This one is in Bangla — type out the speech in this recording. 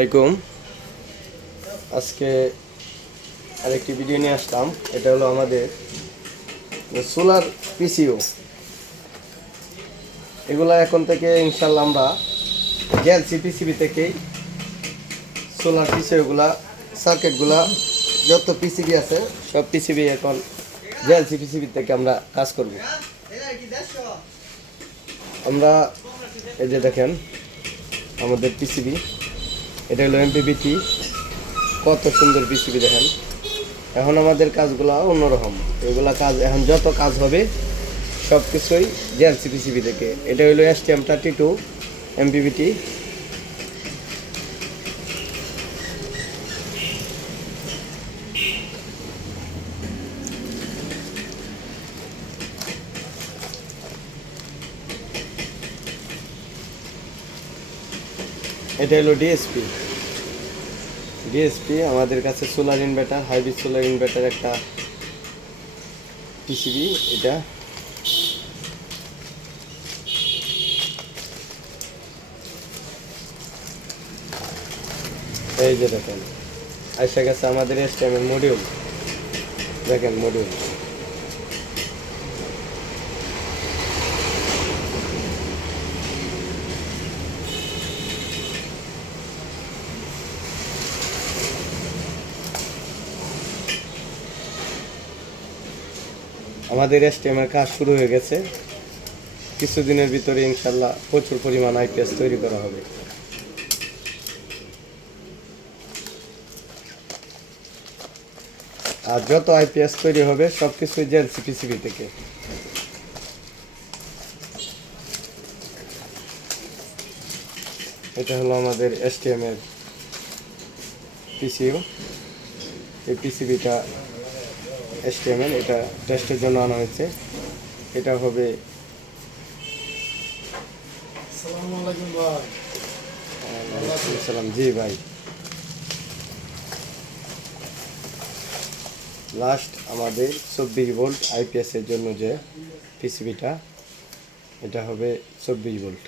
আলাইকুম। আজকে আরেকটি ভিডিও নিয়ে আসলাম। এটা হলো আমাদের সোলার পিসিও। এগুলা এখন থেকে ইনশাল্লাহ আমরা জেএলসি পিসিবি থেকেই সোলার পিসিওগুলা সার্কিটগুলা যত পিসিবি আছে সব পিসিবি এখন জেএলসি পিসিবি থেকে আমরা কাজ করব। আমরা এই যে দেখেন আমাদের পিসিবি, এটা হলো এমপিপিটি। কত সুন্দর পিসিবি দেখেন। এখন আমাদের কাজগুলো অন্যরকম। এগুলা কাজ এখন যত কাজ হবে সব কিছুই জেএলসি পিসিবি থেকে। এটা হলো STM32 এমপিপিটি। এটা হলো ডিএসপি আমাদের কাছে solar inverter, hybrid solar inverter একটা পিসিবি। এটা এই যে দেখেন আইসা গেছে আমাদের STM এর মডিউল। দেখেন মডিউল, আমাদের STM এর কাজ শুরু হয়ে গেছে। কিছুদিনের ভিতরে ইনশাল্লাহ প্রচুর পরিমাণ আইপিএস তৈরি করা হবে। আর যত আইপিএস তৈরি হবে সব কিছুই জেএলসি পিসিবি থেকে। এটা হলো আমাদের STM এর পিসিও। এই পিসিবিটা STM এর, এটা টেস্টের জন্য আনা হয়েছে। এটা হবে জি ভাই। লাস্ট আমাদের 24 ভোল্ট আইপিএস এর জন্য যে পিসিবিটা, এটা হবে 24 ভোল্ট।